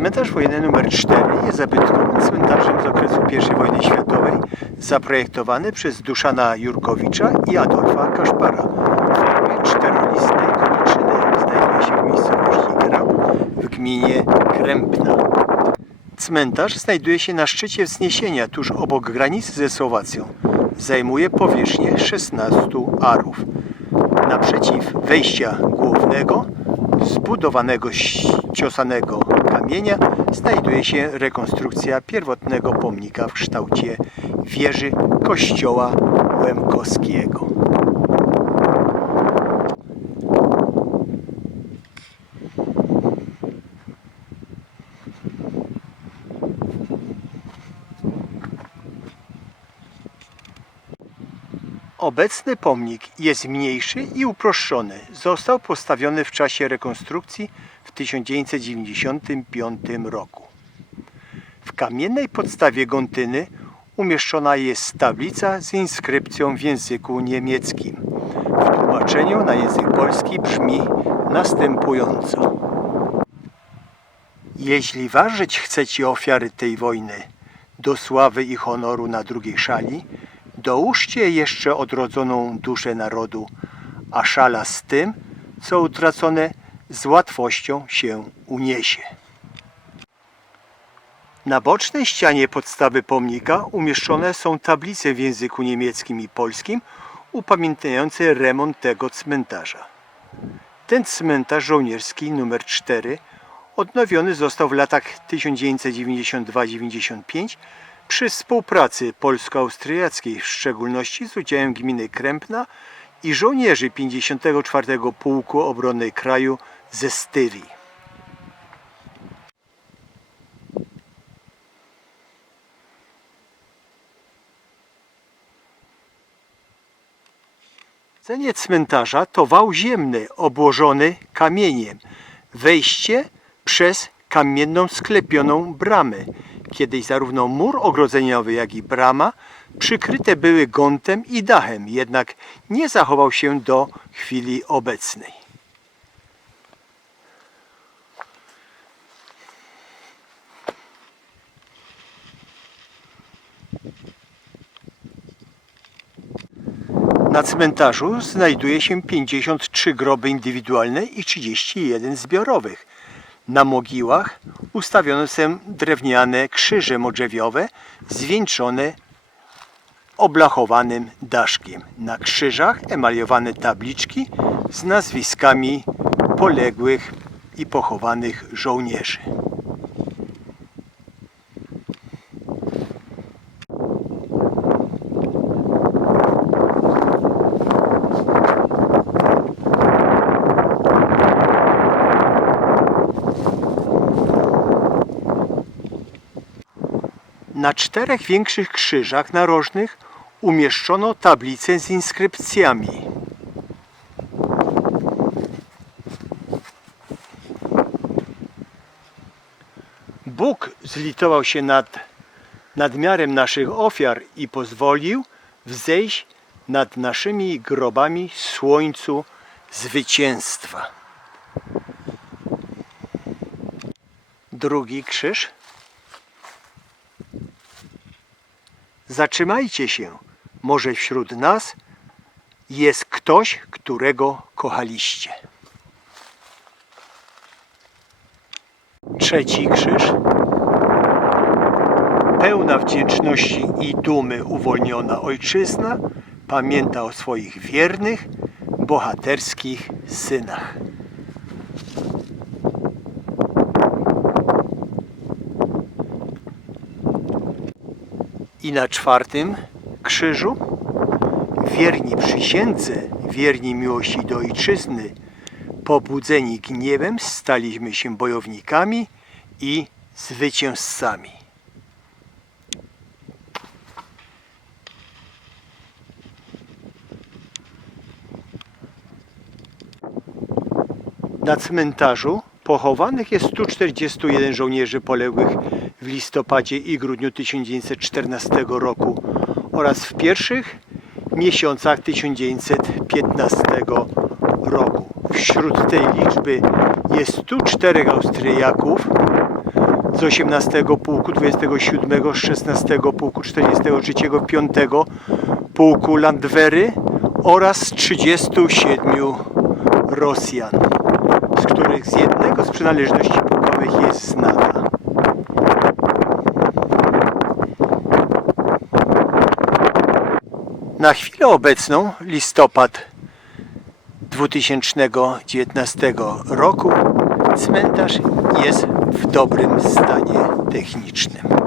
Cmentarz wojenny nr 4 jest zabytkowym cmentarzem z okresu I wojny światowej, zaprojektowany przez Duszana Jurkowicza i Adolfa Kaszpara w formie czterolistnej koniczyny. Znajduje się w miejscowości Grab w gminie Krępna. Cmentarz znajduje się na szczycie wzniesienia tuż obok granicy ze Słowacją. Zajmuje powierzchnię 16 arów. Naprzeciw wejścia głównego, zbudowanego ciosanego kamienia, znajduje się rekonstrukcja pierwotnego pomnika w kształcie wieży kościoła Łemkowskiego. Obecny pomnik jest mniejszy i uproszczony. Został postawiony w czasie rekonstrukcji w 1995 roku. W kamiennej podstawie gontyny umieszczona jest tablica z inskrypcją w języku niemieckim. W tłumaczeniu na język polski brzmi następująco. Jeśli ważyć chcecie ofiary tej wojny do sławy i honoru na drugiej szali, dołóżcie jeszcze odrodzoną duszę narodu, a szala z tym, co utracone, z łatwością się uniesie. Na bocznej ścianie podstawy pomnika umieszczone są tablice w języku niemieckim i polskim upamiętniające remont tego cmentarza. Ten cmentarz żołnierski numer 4 odnowiony został w latach 1992-95 przy współpracy polsko-austriackiej, w szczególności z udziałem gminy Krępna i żołnierzy 54 Pułku Obrony Kraju ze Styrii. Cenie cmentarza to wał ziemny obłożony kamieniem. Wejście przez kamienną sklepioną bramę. Kiedyś zarówno mur ogrodzeniowy, jak i brama przykryte były gątem i dachem, jednak nie zachował się do chwili obecnej. Na cmentarzu znajduje się 53 groby indywidualne i 31 zbiorowych. Na mogiłach ustawione są drewniane krzyże modrzewiowe zwieńczone oblachowanym daszkiem. Na krzyżach emaliowane tabliczki z nazwiskami poległych i pochowanych żołnierzy. Na czterech większych krzyżach narożnych umieszczono tablice z inskrypcjami. Bóg zlitował się nad nadmiarem naszych ofiar i pozwolił wzejść nad naszymi grobami słońcu zwycięstwa. Drugi krzyż. Zatrzymajcie się. Może wśród nas jest ktoś, którego kochaliście. Trzeci krzyż. Pełna wdzięczności i dumy uwolniona ojczyzna pamięta o swoich wiernych, bohaterskich synach. I na czwartym krzyżu wierni przysiędze, wierni miłości do ojczyzny, pobudzeni gniewem staliśmy się bojownikami i zwycięzcami. Na cmentarzu pochowanych jest 141 żołnierzy poległych w listopadzie i grudniu 1914 roku oraz w pierwszych miesiącach 1915 roku. Wśród tej liczby jest 104 Austriaków, z 18 pułku 27, z 16 pułku 43, 5 pułku Landwery oraz z 37 Rosjan, z których z jednego z przynależności pułkowych jest znana. Na chwilę obecną, listopad 2019 roku, cmentarz jest w dobrym stanie technicznym.